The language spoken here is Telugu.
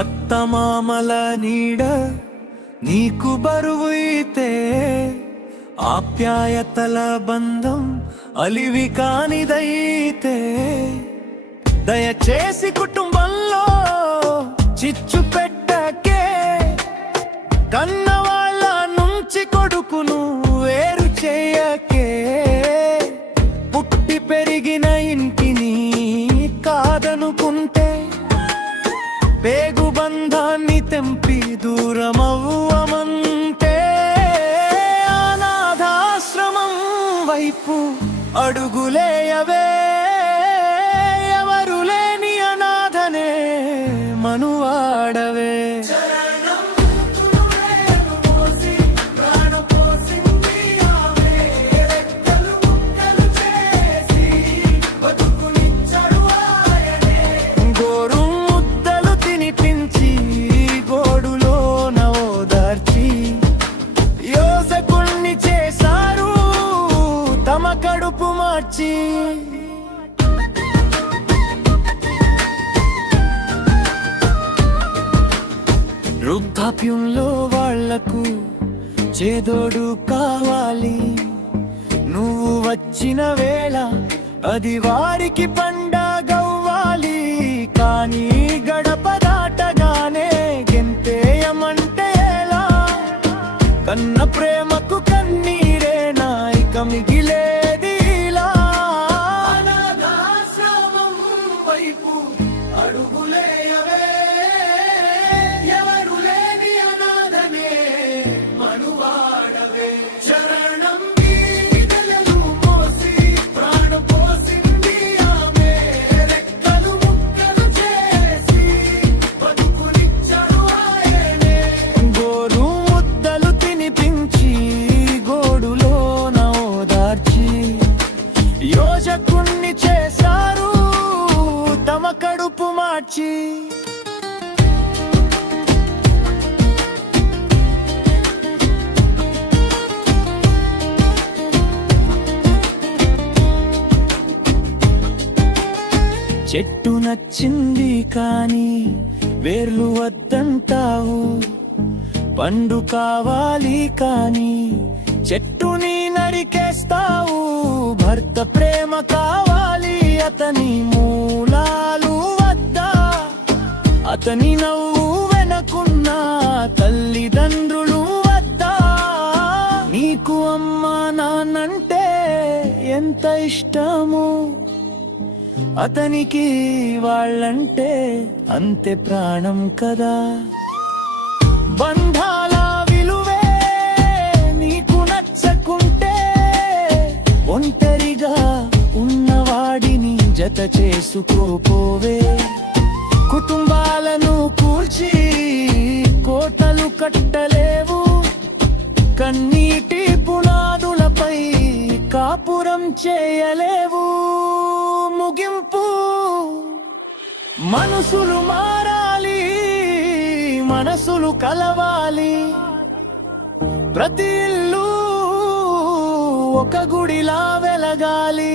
అత్తమామల నీడ నీకు బరువైతే, ఆప్యాయతల బంధం అలివి కానిదైతే, దయచేసి కుటుంబంలో చిచ్చు పెట్టకే, కన్నవాళ్ళ నుంచి కొడుకును వేరు చేయకే, పుట్టి పెరిగిన ఇంటిని కాదనుకుంటే, పేగు బంధాన్ని తెంపి దూరమవ్వమంటే, అనాథాశ్రమం వైపు అడుగులేయవే, ఎవరు లేని అనాథనే మనువాడవే. కడుపు మార్చి వృద్ధాప్యంలో వాళ్లకు చేదోడు కావాలి, నువ్వు వచ్చిన వేళ అది వారికి పండగవ్వాలి. కానీ గడప దాటగానే గెంతేయమంటే ఎలా, కన్న ప్రేమకు కన్నీరేనా ఇక మిగిలే. అడుగులేయవే, ఎవరు లేని అనాథనే మనువాడవే. చరణం గీతలను మోసి ప్రాణం పోసింది ఆమె, రెక్కలు ముక్కలు చేసి బతుకునిచ్చడు ఆయనే. గోరు ముద్దలు తినిపించి గోడులోన ఓదార్చి యోజకుణ్ణి చేశారు తమ కడుపు మార్చి. చెట్టు నచ్చింది కానీ వేర్లు వద్దంటావు, పండు కావాలి కానీ చెట్టుని నరికేస్తావు. భర్త ప్రేమ కావాలి అతని మూలాలు వద్దా, అతని నవ్వు వెనకున్న తల్లిదండ్రులు వద్దా. నీకు అమ్మా నాన్నంటే ఎంత ఇష్టము, అతనికి వాళ్ళంటే అంతే ప్రాణం కదా. బంధాల విలువే నీకు నచ్చకుంటే ఒంటరిగా ఉన్నవాడిని జత చేసుకోపోవే. కుటుంబాలను కూల్చి కోటలు కట్టలేవు, కన్నీటి పునాదులపై కాపురం చేయలేవు. ముగింపు మనసులు మారాలి, మనసులు కలవాలి, ప్రతి ఇల్లు ఒక గుడిలా వెలగాలి.